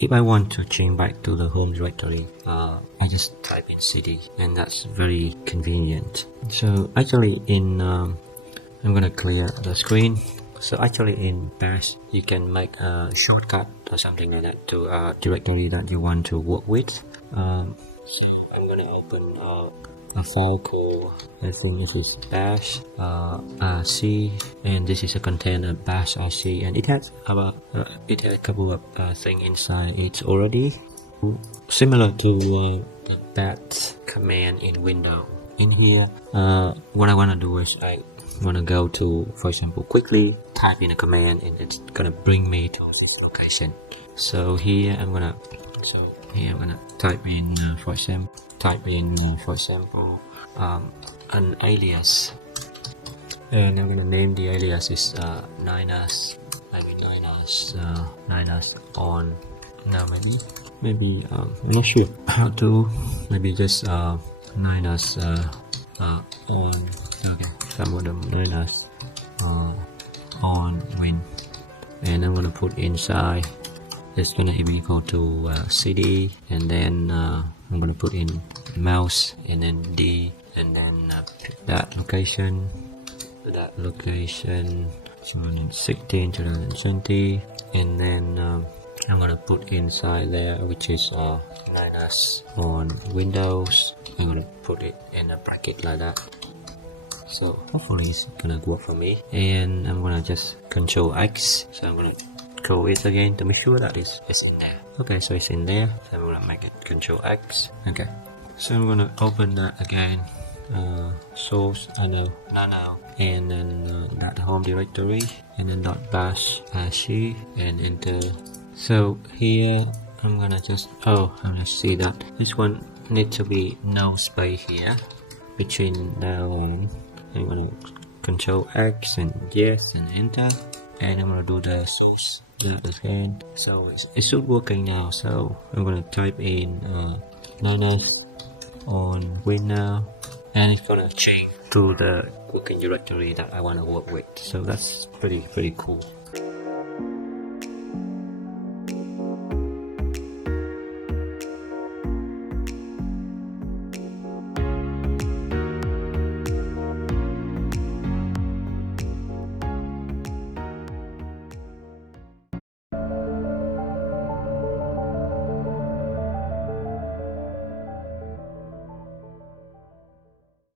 if I want to change back to the home directory, I just type in cd, and that's very convenient. So actually I'm gonna clear the screen. So actually in bash you can make a shortcut or something like that to a directory that you want to work with. So I'm gonna open a file called, I think this is bash rc, and this is a container bash rc, and it has about a couple of things inside it already, similar to the bat command in Windows. In here, what I want to do is I want to go to, for example, quickly type in a command, and it's gonna bring me to this location. So here I'm gonna type in for example an alias, and I'm gonna name the alias is Niners on. Now maybe I'm not sure how to, maybe just Niners on. Okay, some of them Niners on win, and I'm gonna put inside, it's gonna be equal to cd, and then I'm gonna put in mouse, and then d, and then that location 2016 2020, and then I'm gonna put inside there, which is Linux on Windows. I'm gonna put it in a bracket like that. So hopefully it's gonna work for me, and I'm gonna just Control X. So I'm gonna call it again to make sure that it's in there. Okay, so it's in there. So I'm gonna make it Control X. Okay, so I'm gonna open that again. Source nano, and then that home directory, and then .bash rc, and enter. So here I'm gonna just I'm gonna see that this one needs to be no space here between that one. I'm gonna Control X and yes, and enter, and I'm gonna do the source that again. So it should working now. So I'm gonna type in Linux on Windows, and it's gonna change to the working directory that I want to work with. So that's pretty cool.